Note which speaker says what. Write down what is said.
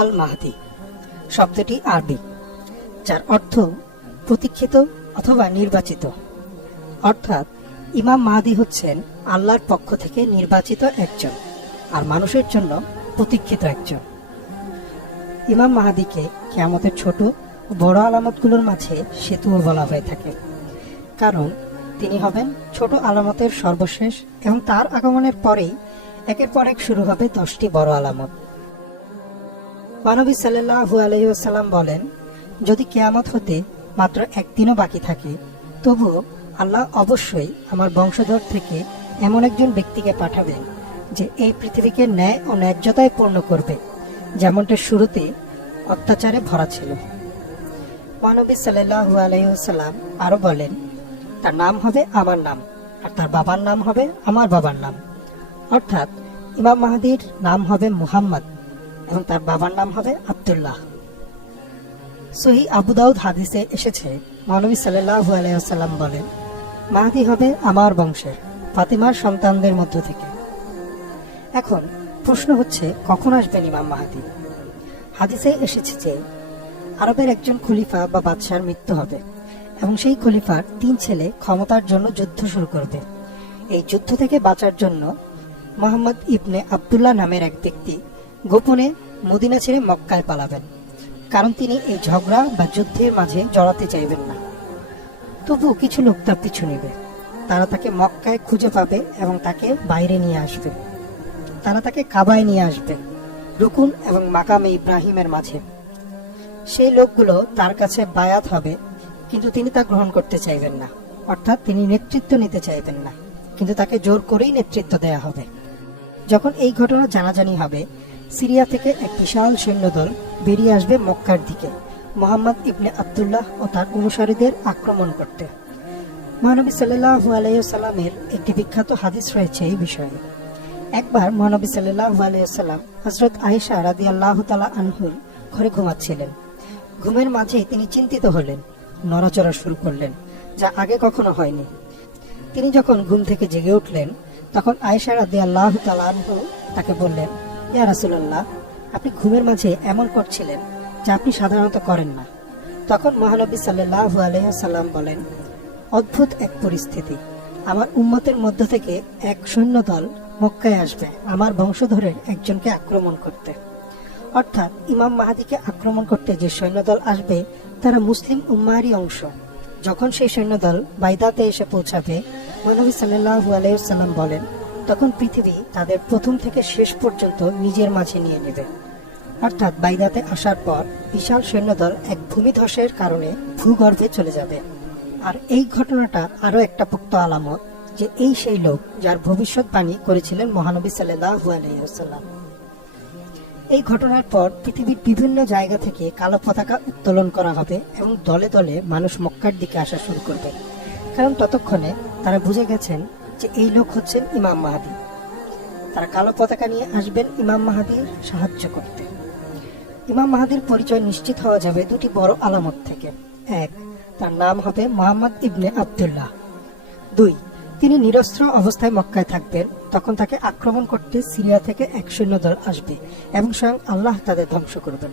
Speaker 1: আল মাহাদি শব্দটি আরবি, যার অর্থ প্রতীক্ষিত অথবা নির্বাচিত। অর্থাৎ ইমাম মাহাদি হচ্ছেন আল্লাহর পক্ষ থেকে নির্বাচিত একজন আর মানুষের জন্য প্রতীক্ষিত একজন। ইমাম মাহাদিকে কেয়ামতের ছোট বড় আলামতগুলোর মাঝে সেতুও বলা হয়ে থাকে, কারণ তিনি হবেন ছোট আলামতের সর্বশেষ এবং তার আগমনের পরেই একের পর এক শুরু হবে দশটি বড় আলামত। মানবী সাল্লাহু আলহিউসাল্লাম বলেন, যদি কেয়ামত হতে মাত্র একদিনও বাকি থাকে, তবুও আল্লাহ অবশ্যই আমার বংশধর থেকে এমন একজন ব্যক্তিকে পাঠাবেন যে এই পৃথিবীকে ন্যায় ও ন্যায্যতায় পূর্ণ করবে। যেমনটা শুরুতে অত্যাচারে ভরা ছিল। মানবী সাল্লাহু আলহিউসাল্লাম আরও বলেন, তার নাম হবে আমার নাম, আর তার বাবার নাম হবে আমার বাবার নাম। অর্থাৎ ইমাম মাহাদির নাম হবে মুহাম্মদ। এবং তার বাবার নাম হবে আব্দুল্লাহ। সহি আবু দাউদ হাদিসে এসেছে মহানবী সাল্লাহু আলাইসাল্লাম বলেন, মাহাদি হবে আমার বংশের, ফাতিমার সন্তানদের মধ্য থেকে। এখন প্রশ্ন হচ্ছে, কখন আসবেন ইমাম মাহাদি? হাদিসে এসেছে যে, আরবের একজন খলিফা বা বাদশার মৃত্যু হবে এবং সেই খলিফার তিন ছেলে ক্ষমতার জন্য যুদ্ধ শুরু করবে। এই যুদ্ধ থেকে বাঁচার জন্য মোহাম্মদ ইবনে আবদুল্লাহ নামের এক ব্যক্তি গোপনে মদিনা ছেড়ে মক্কায় পালাবেন, কারণ তিনি এই ঝগড়া বা যুদ্ধের মাঝে জড়াতে চাইবেন না। তবু কিছু লোক তার পিছু নেবে। তারা তাকে মক্কায় খুঁজে পাবে এবং তাকে বাইরে নিয়ে আসবে। তারা তাকে কাবায় নিয়ে আসবে, রুকুন এবং মাকামে ইব্রাহিমের মাঝে। সেই লোকগুলো তার কাছে বায়াত হবে, কিন্তু তিনি তা গ্রহণ করতে চাইবেন না। অর্থাৎ তিনি নেতৃত্ব নিতে চাইবেন না, কিন্তু তাকে জোর করেই নেতৃত্ব দেয়া হবে। যখন এই ঘটনা জানাজানি হবে সিরিয়া থেকে এক বিশাল সৈন্যদল বেরিয়ে আসবে মক্কার দিকে। মোহাম্মদ ইবনে আবদুল্লাহ ও তার অনুসারীদের আক্রমণ করতে। মহানবী সাল্লাহু আলাইসাল্লামের একটি বিখ্যাত হাদিস রয়েছে এই বিষয়ে। একবার মহানবী সাল্লাহু আলাইসাল্লাম হজরত আয়েশা রাদি আল্লাহ তালা আনহুর ঘরে ঘুমাচ্ছিলেন। ঘুমের মাঝে তিনি চিন্তিত হলেন, নড়াচড়া শুরু করলেন, যা আগে কখনো হয়নি। তিনি যখন ঘুম থেকে জেগে উঠলেন, তখন আয়েশা রাদি আল্লাহ তালানহু তাকে বললেন ইয়া রাসুলাল্লাহ, আপনি ঘুমের মাঝে এমন করছিলেন যা আপনি সাধারণত করেন না। তখন মহানবী সাল্লাহ আলহাম বলেন, অদ্ভুত এক পরিস্থিতি। আমার উম্মতের মধ্য থেকে এক সৈন্যদল মক্কায় আসবে আমার বংশধরের একজনকে আক্রমণ করতে। অর্থাৎ ইমাম মাহাদিকে আক্রমণ করতে যে সৈন্যদল আসবে, তারা মুসলিম উম্মারই অংশ। যখন সেই সৈন্যদল বাইদাতে এসে পৌঁছাবে, মহানবী সাল্লাহু আলাইসাল্লাম বলেন তখন পৃথিবী তাদের প্রথম থেকে শেষ পর্যন্ত নিজের মাঝে নিয়ে নেবে। অর্থাৎ বাইদাতে আসার পর বিশাল সৈন্যদল এক ভূমিধসের কারণে ভূগর্ভে চলে যাবে। আর এই ঘটনাটা আরও একটা পোক্ত আলামত যে এই সেই লোক যার ভবিষ্যৎবাণী করেছিলেন মহানবী সাল্লাহু আলাইসাল্লাম এই ঘটনার পর পৃথিবীর বিভিন্ন জায়গা থেকে কালো পতাকা উত্তোলন করা হবে এবং দলে দলে মানুষ মক্কার দিকে আসা শুরু করবে। কারণ ততক্ষণে তারা বুঝে গেছেন যে এই লোক হচ্ছেন ইমাম মাহাদি। তারা কালো পতাকা নিয়ে আসবেন ইমাম মাহাদির সাহায্য করতে। ইমাম মাহাদির পরিচয় নিশ্চিত হওয়া যাবে দুটি বড় আলামত থেকে। এক, তার নাম হবে মোহাম্মদ ইবনে আবদুল্লাহ। দুই, তিনি নিরস্ত্র অবস্থায় মক্কায় থাকবেন। তখন তাকে আক্রমণ করতে সিরিয়া থেকে এক সৈন্য দল আসবে এবং স্বয়ং আল্লাহ তাদের ধ্বংস করবেন।